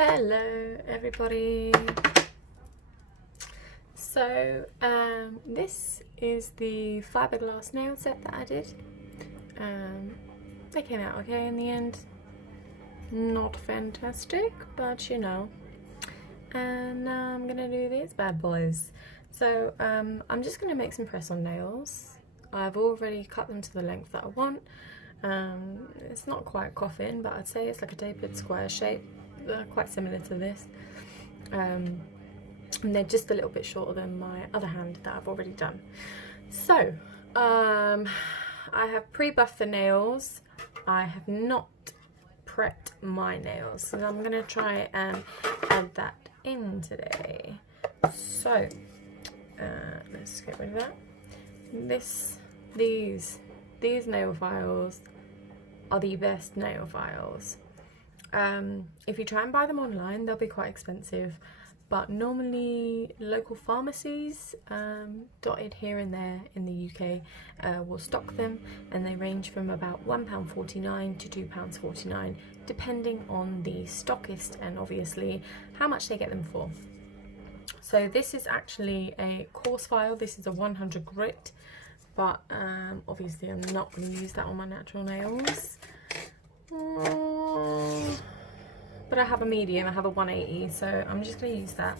Hello everybody. So this is the fiberglass nail set that I did. They came out okay in the end. Not fantastic, but you know. And now I'm gonna do these bad boys. So I'm just gonna make some press-on nails. I've already cut them to the length that I want. It's not quite coffin, but I'd say it's like a tapered square shape. They're quite similar to this, and they're just a little bit shorter than my other hand that I've already done. So I have pre-buffed the nails. I have not prepped my nails, so I'm going to try and add that in today. So let's get rid of that. These nail files are the best nail files. If you try and buy them online, they'll be quite expensive, but normally local pharmacies dotted here and there in the UK will stock them, and they range from about £1.49 to £2.49 depending on the stockist and obviously how much they get them for. So this is actually a coarse file. This is a 100 grit, but obviously I'm not going to use that on my natural nails. But I have a medium, I have a 180, so I'm just going to use that.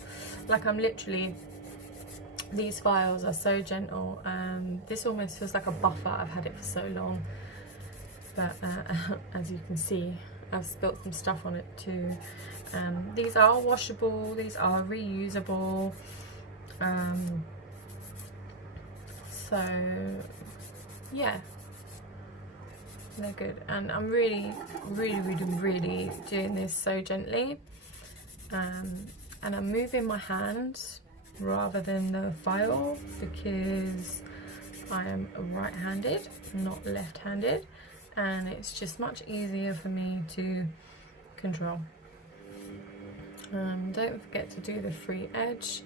Like, I'm literally, these files are so gentle. This almost feels like a buffer. I've had it for so long, but as you can see, I've spilt some stuff on it too. These are washable, these are reusable, so yeah, they're good. And I'm really doing this so gently, and I'm moving my hand rather than the file because I am right-handed, not left-handed, and it's just much easier for me to control. Don't forget to do the free edge.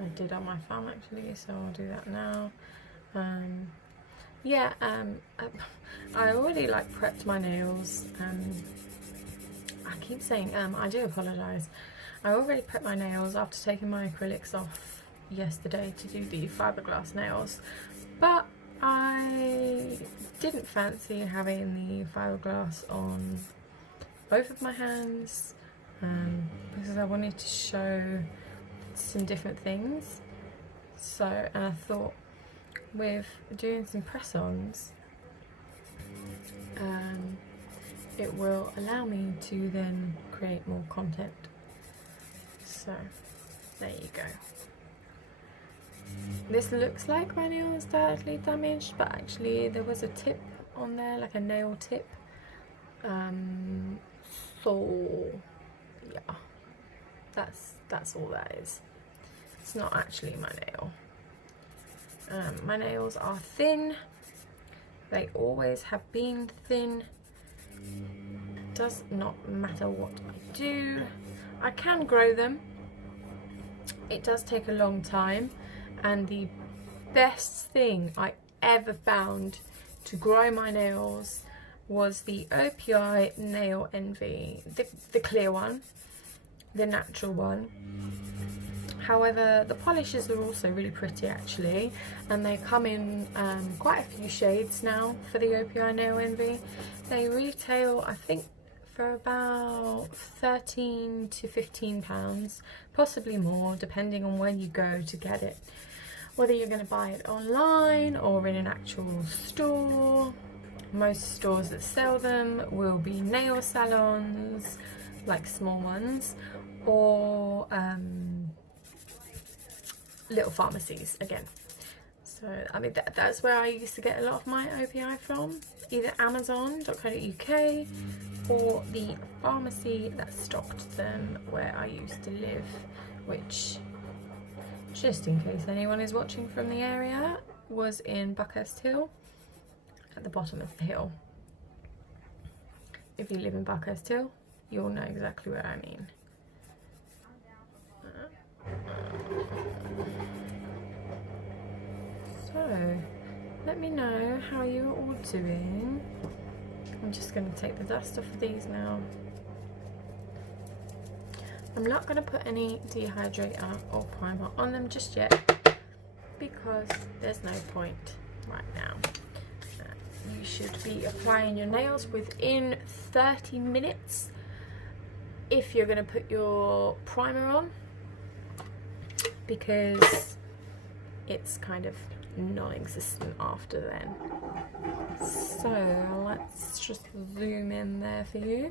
I did on my thumb actually, so I'll do that now. Yeah, I already like prepped my nails. I keep saying I do apologise. I already prepped my nails after taking my acrylics off yesterday to do the fiberglass nails, but I didn't fancy having the fiberglass on both of my hands because I wanted to show some different things. So, and I thought, with doing some press-ons, it will allow me to then create more content. So there you go. This looks like my nail is badly damaged, but actually there was a tip on there, like a nail tip. So yeah, that's all that is. It's not actually my nail. My nails are thin. They always have been thin. Does not matter what I do. I can grow them. It does take a long time, and the best thing I ever found to grow my nails was the OPI Nail Envy, the clear one, the natural one. However, the polishes are also really pretty actually, and they come in quite a few shades now for the OPI Nail Envy. They retail, I think, for about £13 to £15, possibly more, depending on where you go to get it. Whether you're going to buy it online or in an actual store. Most stores that sell them will be nail salons, like small ones, or little pharmacies again. So I mean that's where I used to get a lot of my OPI from, either amazon.co.uk or the pharmacy that stocked them where I used to live, which, just in case anyone is watching from the area, was in Buckhurst Hill, at the bottom of the hill. If you live in Buckhurst Hill, you'll know exactly where I mean. So, let me know how you're all doing. I'm just going to take the dust off of these now. I'm not going to put any dehydrator or primer on them just yet because there's no point right now. You should be applying your nails within 30 minutes if you're going to put your primer on, because it's kind of non-existent after then. So let's just zoom in there for you.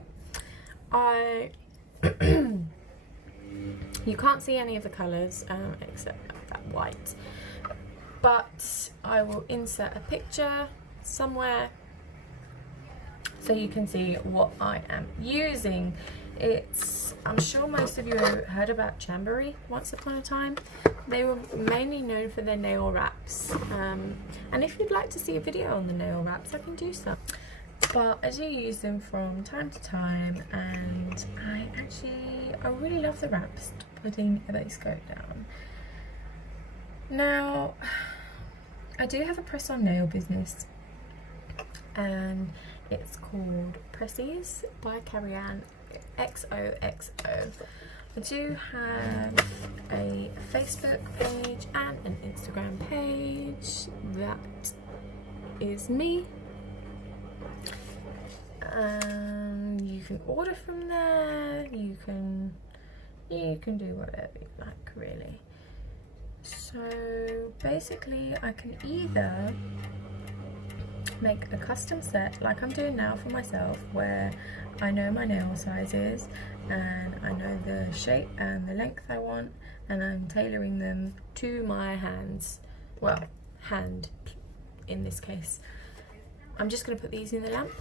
You can't see any of the colours except that white, but I will insert a picture somewhere so you can see what I am using. I'm sure most of you have heard about Jamboree once upon a time. They were mainly known for their nail wraps, and if you'd like to see a video on the nail wraps, I can do so. But I do use them from time to time, and I really love the wraps, putting a base coat down. Now, I do have a press-on nail business, and it's called Pressies by Carrie Ann XOXO. I do have a Facebook page and an Instagram page. That is me. You can order from there. You can do whatever you like, really. So basically, I can either make a custom set like I'm doing now for myself, where I know my nail sizes and I know the shape and the length I want, and I'm tailoring them to my hands. Well, hand in this case. I'm just going to put these in the lamp,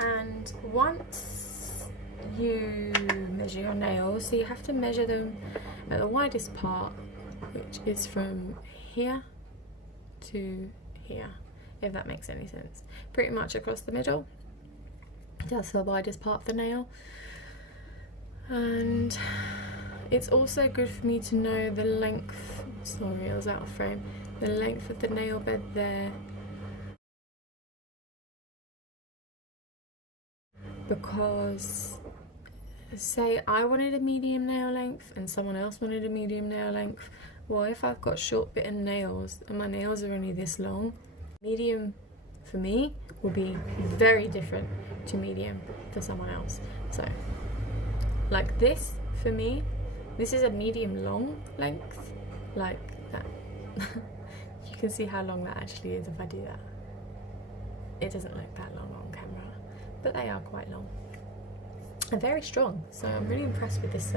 and once you measure your nails, so you have to measure them at the widest part, which is from here to here, if that makes any sense. Pretty much across the middle. That's the widest part of the nail. And it's also good for me to know the length, sorry I was out of frame, the length of the nail bed there, because say I wanted a medium nail length and someone else wanted a medium nail length, well, if I've got short bitten nails and my nails are only this long, medium for me will be very different to medium for someone else. So like this, for me, this is a medium long length, like that. You can see how long that actually is if I do that. It doesn't look that long on camera, but they are quite long and very strong, so I'm really impressed with this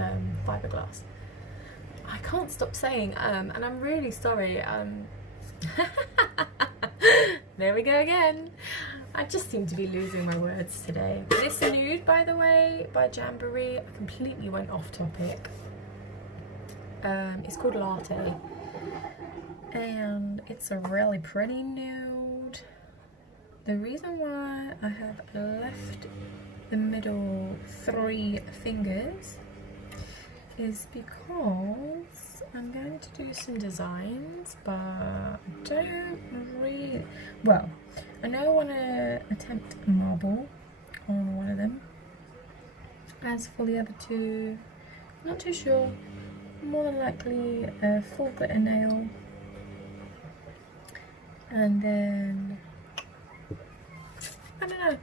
fiberglass. I can't stop saying and I'm really sorry. There we go again. I just seem to be losing my words today. This nude, by the way, by Jamboree, I completely went off topic. It's called Latte, and it's a really pretty nude. The reason why I have left the middle 3 fingers is because I'm going to do some designs, but I don't really, well, I know I want to attempt a marble on one of them. As for the other 2, not too sure. More than likely a full glitter nail, and then I don't know.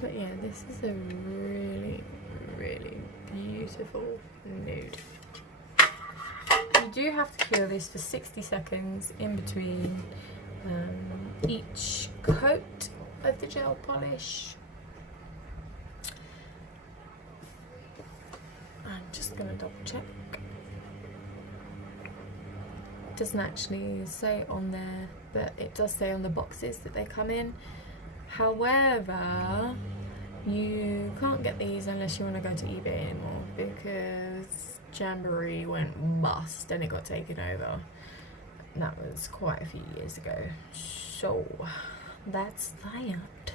But yeah, this is a really, really beautiful nude. You do have to cure this for 60 seconds in between each coat of the gel polish. I'm just going to double check. It doesn't actually say on there, but it does say on the boxes that they come in. However, you can't get these unless you want to go to eBay anymore, because Jamboree went bust and it got taken over. That was quite a few years ago. So that's that.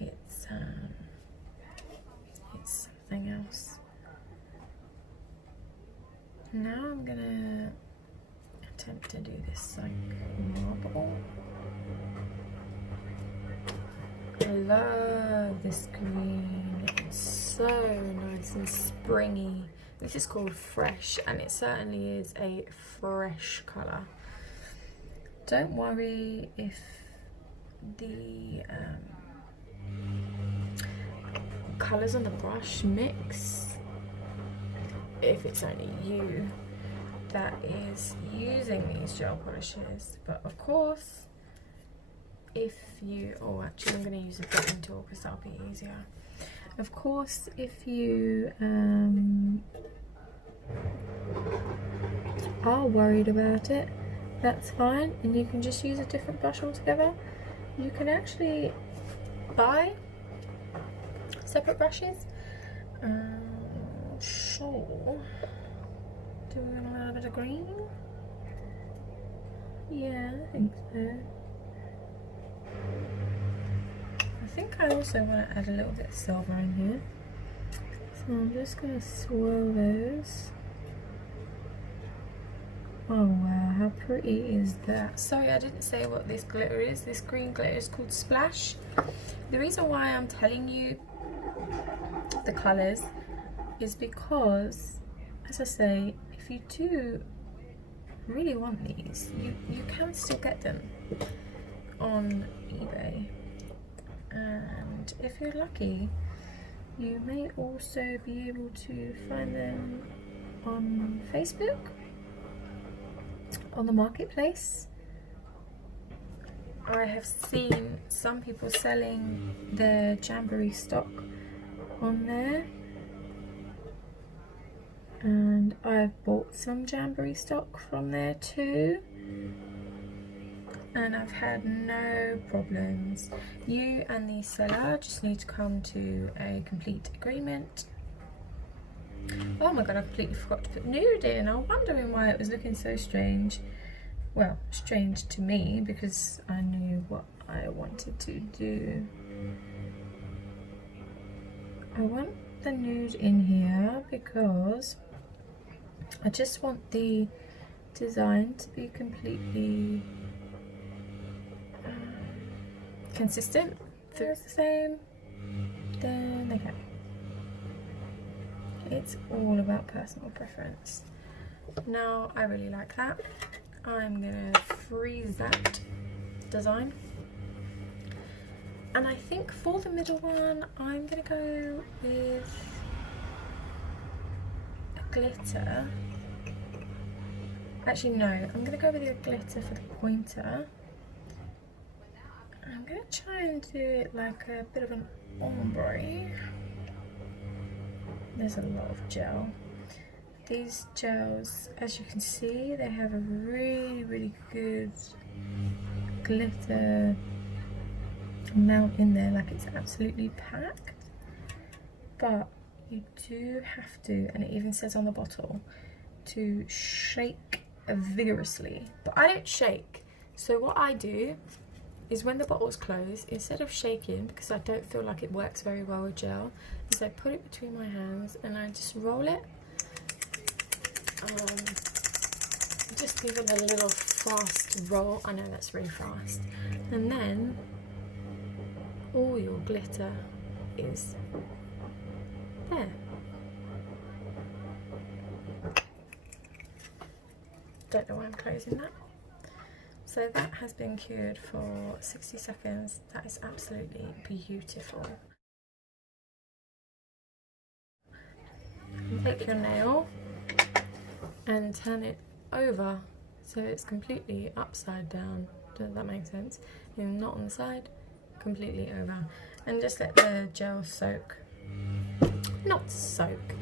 It's something else. Now I'm gonna attempt to do this like marble. love this green. It's so nice and springy. This is called Fresh, and it certainly is a fresh colour. Don't worry if the colours on the brush mix, if it's only you that is using these gel polishes. But of course, if you, oh actually I'm going to use a blending tool because that'll be easier. Of course, if you are worried about it, that's fine, and you can just use a different brush altogether. You can actually buy separate brushes. So, doing a little bit of green. Yeah, I think so. I think I also want to add a little bit of silver in here. So I'm just going to swirl those. Oh wow, how pretty is that? Sorry, I didn't say what this glitter is. This green glitter is called Splash. The reason why I'm telling you the colours is because, as I say, if you do really want these, you can still get them on eBay. And if you're lucky, you may also be able to find them on Facebook, on the marketplace. I have seen some people selling their Jamboree stock on there, and I've bought some Jamboree stock from there too, and I've had no problems. You and the seller just need to come to a complete agreement. Oh my god, I completely forgot to put nude in. I'm wondering why it was looking so strange. Well, strange to me because I knew what I wanted to do. I want the nude in here because I just want the design to be completely consistent. If it's the same, then okay. It's all about personal preference. Now, I really like that. I'm gonna freeze that design. And I think for the middle one, I'm gonna go with a glitter. Actually, no, I'm gonna go with a glitter for the pointer. I'm gonna try and do it like a bit of an ombre. There's a lot of gel. These gels, as you can see, they have a really good glitter amount in there, like it's absolutely packed. But you do have to, and it even says on the bottle, to shake vigorously. But I don't shake, so what I do is when the bottle's closed, instead of shaking, because I don't feel like it works very well with gel, is I put it between my hands and I just roll it. Just give it a little fast roll. I know that's really fast. And then all your glitter is there. Don't know why I'm closing that. So that has been cured for 60 seconds. That is absolutely beautiful. Take your nail and turn it over so it's completely upside down. Does that make sense? And not on the side, completely over. And just let the gel soak. Not soak,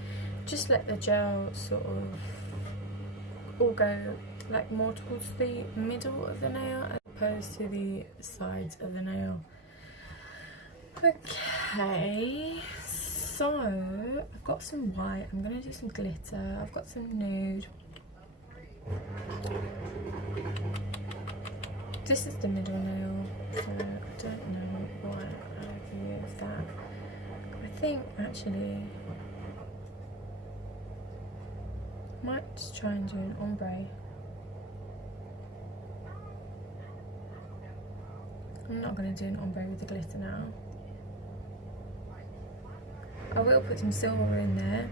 just let the gel sort of all go like more towards the middle of the nail as opposed to the sides of the nail. Okay, so I've got some white, I'm going to do some glitter, I've got some nude. This is the middle nail, so I don't know why I use that. I think actually I might just try and do an ombre. I'm not going to do an ombre with the glitter now. I will put some silver in there.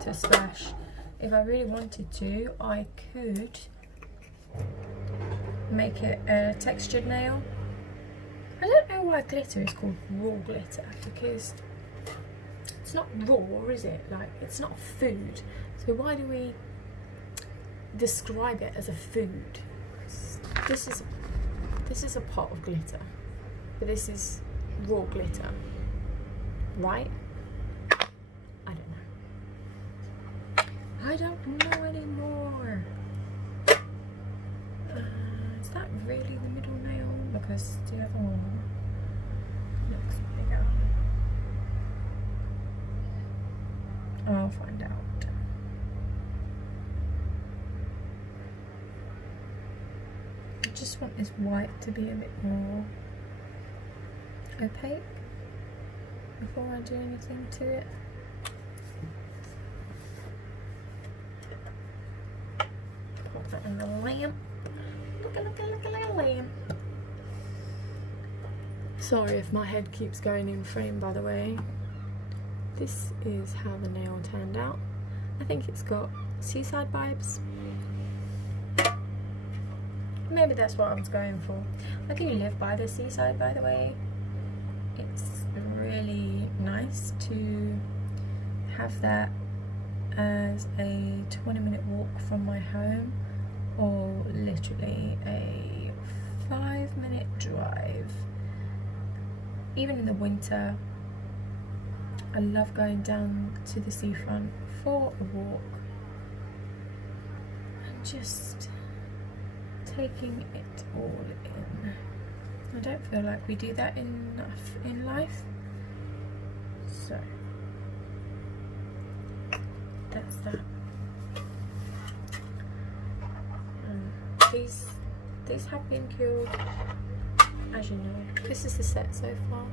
To splash. If I really wanted to, I could make it a textured nail. I don't know why glitter is called raw glitter, because it's not raw, is it? Like, it's not food. So why do we describe it as a food? This is a pot of glitter, but this is raw glitter, right? I don't know anymore. Is that really the middle nail? Because the other one looks bigger. I'll find out. I just want this white to be a bit more opaque before I do anything to it. Put that in the lamp. Look a lamp. Sorry if my head keeps going in frame, by the way. This is how the nail turned out. I think it's got seaside vibes. Maybe that's what I was going for. I do live by the seaside, by the way. It's really nice to have that as a 20-minute walk from my home, or literally a 5-minute drive. Even in the winter, I love going down to the seafront for a walk and just taking it all in. I don't feel like we do that enough in life, so that's that. These have been cured, as you know. This is the set so far.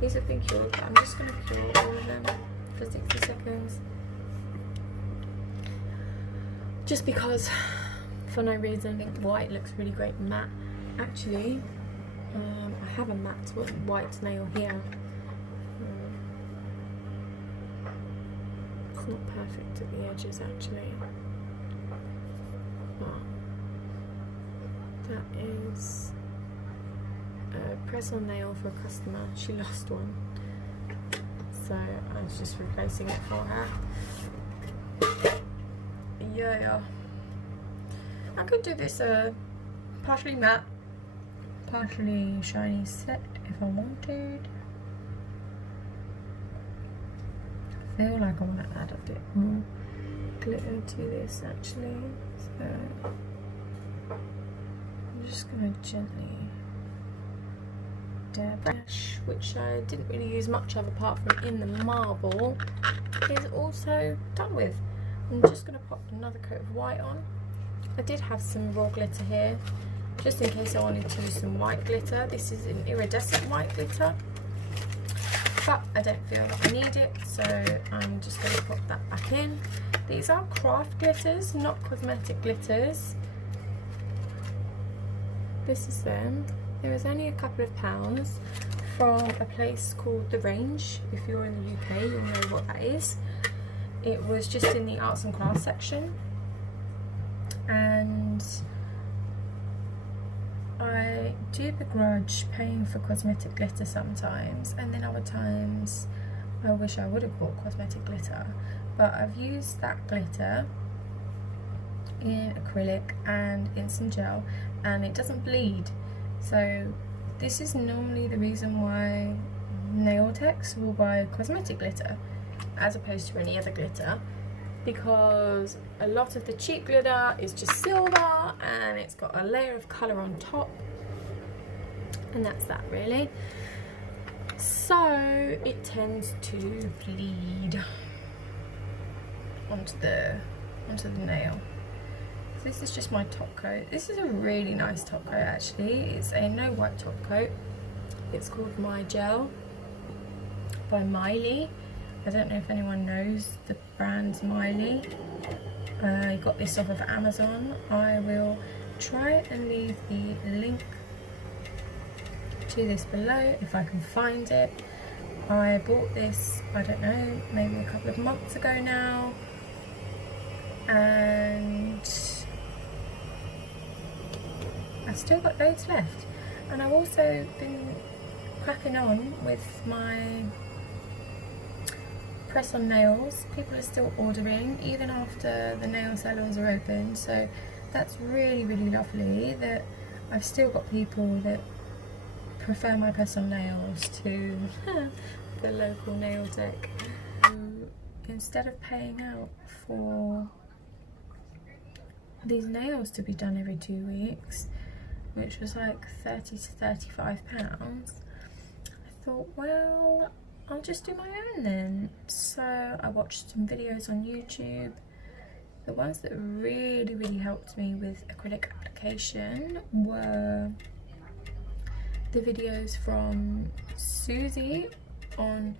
These have been cured, but I'm just going to cure all of them for 60 seconds. Just because, for no reason. I think white looks really great matte. Actually, I have a matte white nail here. It's not perfect at the edges, actually. But that is a press-on nail for a customer. She lost one, so I was just replacing it for her. Yeah. I could do this partially matte, partially shiny set if I wanted. I feel like I want to add a bit more glitter to this actually, so I'm just going to gently dab. Brush, which I didn't really use much of apart from in the marble, is also done with. I'm just going to pop another coat of white on. I did have some raw glitter here, just in case I wanted to use some white glitter. This is an iridescent white glitter, but I don't feel that I need it, so I'm just going to pop that back in. These are craft glitters, not cosmetic glitters. This is them. It was only a couple of pounds from a place called The Range. If you're in the UK, you'll know what that is. It was just in the arts and crafts section, and I do begrudge paying for cosmetic glitter sometimes, and then other times I wish I would have bought cosmetic glitter. But I've used that glitter in acrylic and in some gel, and it doesn't bleed. So this is normally the reason why nail techs will buy cosmetic glitter as opposed to any other glitter, because a lot of the cheap glitter is just silver and it's got a layer of colour on top, and that's that really. So it tends to bleed onto the nail. So this is just my top coat. This is a really nice top coat actually. It's a no white top coat. It's called My Gel by Miley. I don't know if anyone knows the brand Miley. I got this off of Amazon. I will try and leave the link to this below if I can find it. I bought this, I don't know, maybe a couple of months ago now, and I've still got loads left. And I've also been cracking on with my press-on nails. People are still ordering even after the nail salons are open, so that's really, really lovely that I've still got people that prefer my press-on nails to the local nail tech. Instead of paying out for these nails to be done every 2 weeks, which was like 30 to 35 pounds, I thought, well, I'll just do my own then. So I watched some videos on YouTube. The ones that really, really helped me with acrylic application were the videos from Susie on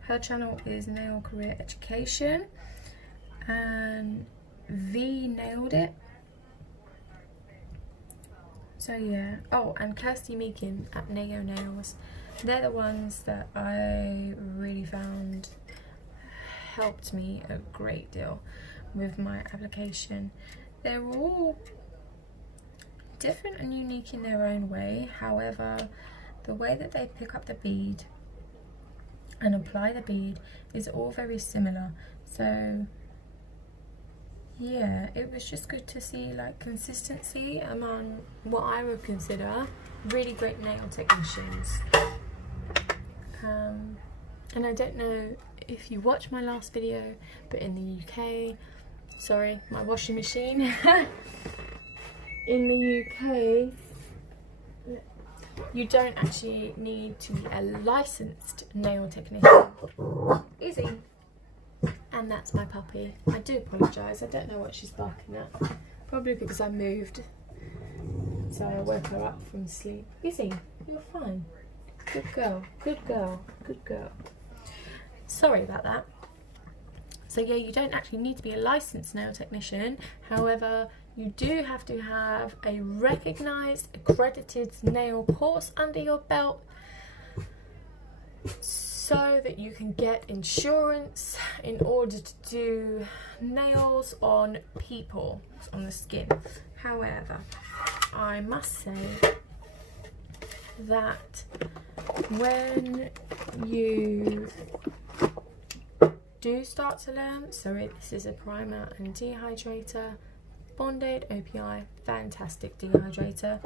her channel is Nail Career Education, and V Nailed It. So yeah, oh, and Kirsty Meakin at Nayo Nails. They're the ones that I really found helped me a great deal with my application. They're all different and unique in their own way. However, the way that they pick up the bead and apply the bead is all very similar. So yeah, it was just good to see like consistency among what I would consider really great nail technicians. And I don't know if you watched my last video, but in the UK, sorry, my washing machine. In the UK, you don't actually need to be a licensed nail technician. Easy. And that's my puppy. I do apologise, I don't know what she's barking at. Probably because I moved. So I woke her up from sleep. Easy, you're fine. Good girl, good girl, good girl. Sorry about that. So yeah, you don't actually need to be a licensed nail technician. However, you do have to have a recognised, accredited nail course under your belt so that you can get insurance in order to do nails on people, on the skin. However, I must say that when you do start to learn, so this is a primer and dehydrator, Bond-Aid OPI, fantastic dehydrator.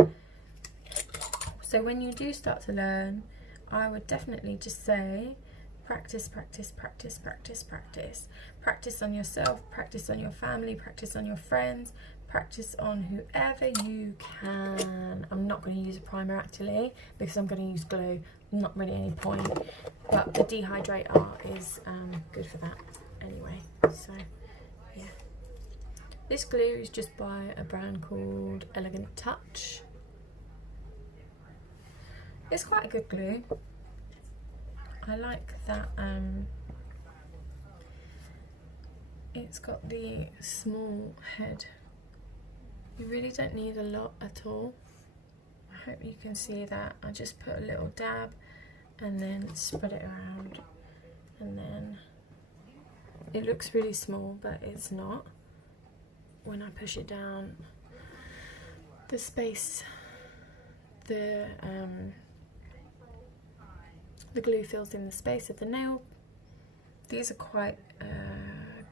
So when you do start to learn, I would definitely just say practice, practice, practice, practice, practice. Practice on yourself, practice on your family, practice on your friends, practice on whoever you can. I'm not going to use a primer actually because I'm going to use glue, not really any point, but the dehydrator is good for that anyway. So yeah, this glue is just by a brand called Elegant Touch. It's quite a good glue. I like that it's got the small head. You really don't need a lot at all. I hope you can see that. I just put a little dab and then spread it around, and then it looks really small, but it's not. When I push it down, the space, the glue fills in the space of the nail. These are quite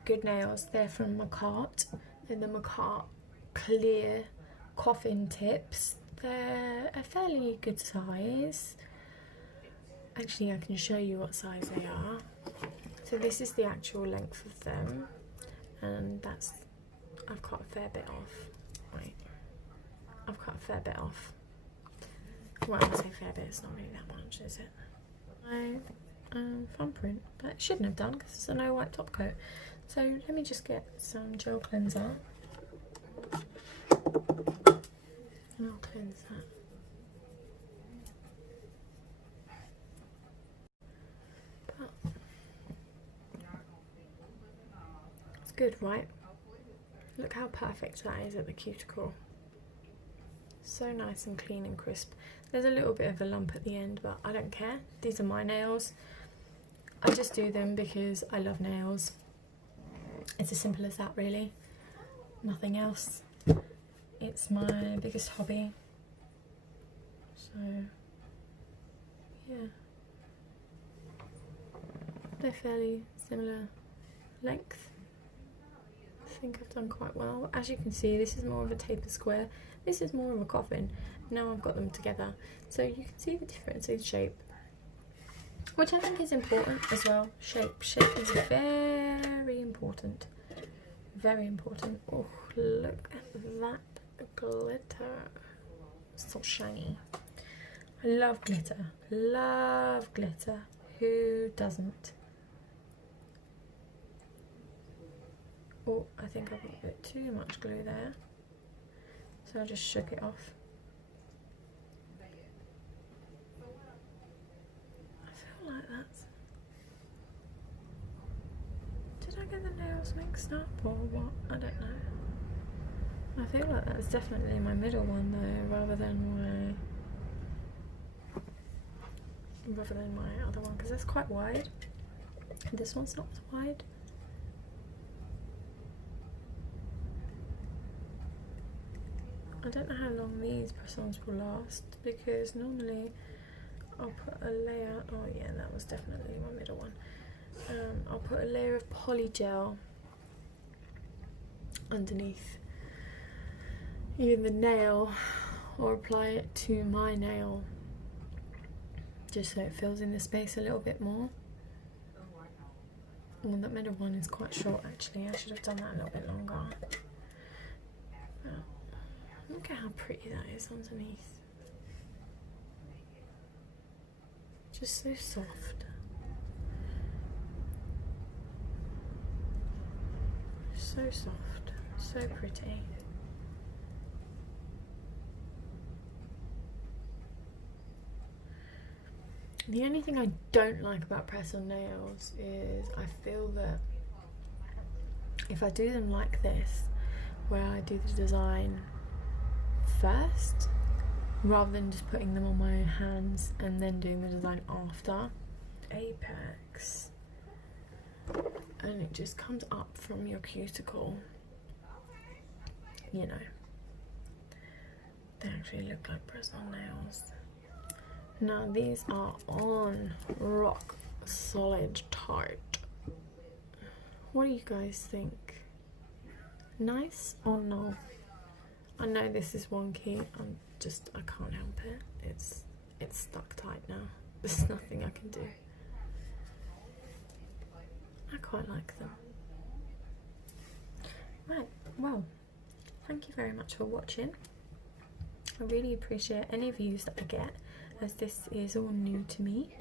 good nails. They're from Macart. They're the Macart clear coffin tips. They're a fairly good size. Actually, I can show you what size they are. So this is the actual length of them, and that's, I've cut a fair bit off. Wait, I've cut a fair bit off. Well, I say fair bit, it's not really that much, is it? My thumbprint, but it shouldn't have done because it's a no white top coat. So let me just get some gel cleanser and I'll cleanse that. But it's good, right? Look how perfect that is at the cuticle. So nice and clean and crisp. There's a little bit of a lump at the end, but I don't care. These are my nails. I just do them because I love nails. It's as simple as that, really. Nothing else. It's my biggest hobby. So, yeah. They're fairly similar length. I think I've done quite well. As you can see, this is more of a tapered square. This is more of a coffin. Now I've got them together. So you can see the difference in shape, which I think is important as well. Shape is very important. Very important. Oh, look at that glitter. So shiny. I love glitter. Love glitter. Who doesn't? Oh, I think I put a bit too much glue there. So I just shook it off. I feel like that's... Did I get the nails mixed up or what? I don't know. I feel like that's definitely my middle one though, rather than my other one, because it's quite wide. This one's not as wide. I don't know how long these press-ons will last, because normally I'll put a layer, oh yeah, that was definitely my middle one. I'll put a layer of polygel underneath either the nail or apply it to my nail, just so it fills in the space a little bit more. Well, that middle one is quite short actually, I should have done that a little bit longer. Look at how pretty that is underneath. Just so soft. So soft. So pretty. The only thing I don't like about press-on nails is I feel that if I do them like this, where I do the design first rather than just putting them on my hands and then doing the design after, apex, and it just comes up from your cuticle, you know, they actually look like press-on nails. Now these are on rock solid tight. What do you guys think? Nice or no? I know this is wonky, I can't help it. It's stuck tight now. There's nothing I can do. I quite like them. Right, well, thank you very much for watching. I really appreciate any views that I get, as this is all new to me.